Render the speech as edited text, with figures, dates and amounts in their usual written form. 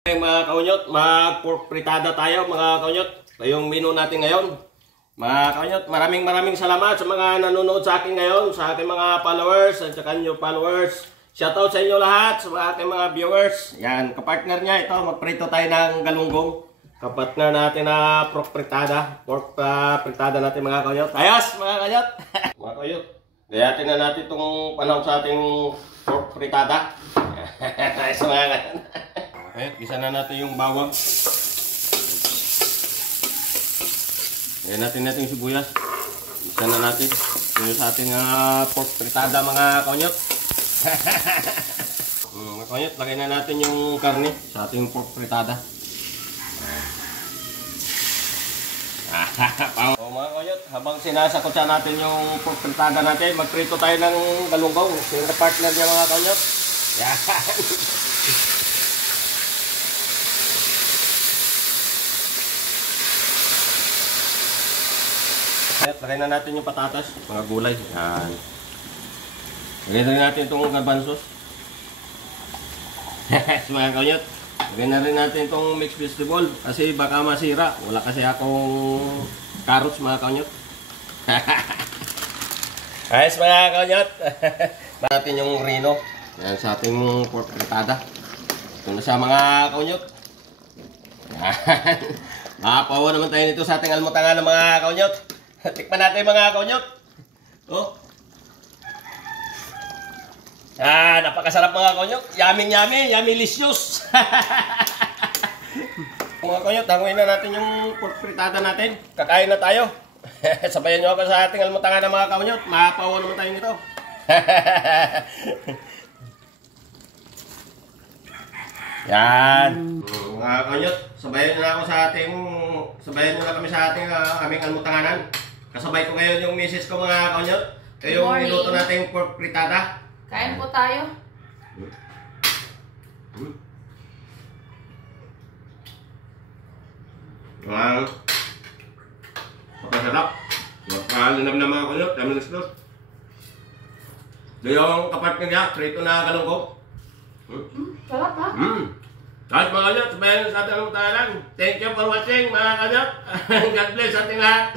Mga kaunyot, mag-pork fritada tayo mga kaunyot. Ito yung menu natin ngayon. Mga kaunyot, maraming salamat sa mga nanonood sa akin ngayon, sa aking mga followers at sa new followers. Shoutout sa inyo lahat, sa aking mga viewers. Yan, kapartner niya ito, magprito tayo ng galunggong. Kapartner natin na pork fritada. Pork fritada natin mga kaunyot. Ayos mga kaunyot. Mga kaunyot, gayatin na natin itong panahon sa ating pork fritada. Ayos mga kaunyot. Okay, gisa na natin yung bawang. Ayan natin yung sibuyas. Gisa na natin. Ito sa ating pork fritada mga kaunyot. Mga kaunyot, lagay na natin yung karne sa ating pork fritada. O mga kaunyot, habang sinasakotsa natin yung pork fritada natin, magprito tayo ng galunggong. Yung partner niya mga kaunyot. Yan. Lagay na natin yung patatas, mga gulay. Yan. Lagay na rin natin itong garbanzos. Mga kaunyot. Lagay na rin natin itong mixed vegetable. Kasi baka masira. Wala kasi akong carrots mga kaunyot. Ayos mga kaunyot. Natin yung rino. Yan sa ating pork fritada. Ito na siya mga kaunyot. Yan. Makapawa naman tayo nito sa ating almutangan ng mga kaunyot. Tikman natin mga kaunyot. Oh. Napakasarap mga kaunyot. Yummy licious. Mga kaunyot, hanguin na natin yung pork fritada natin. Kakain na tayo. Sabayan nyo ako sa ating almutangan ng mga kaunyot. Mapawa naman tayo nito. Yan. Mga kaunyot, sabayan nyo na ako sa ating kami sa ating aming almutanganan. Kasabay ko ngayon yung misis ko mga kaunyot. Ito yung niluto natin pork fritada. Kain po tayo. Wow. Napasarap. Napakalinam na mga kaunyot. Dami ng slot. Ito yung kapartner niya. Prito na galunggong. Sarap ha? Kahit mga kaunyot, sabayan sa ating almutanganan. Thank you for watching mga kaunyot. God bless ating lahat.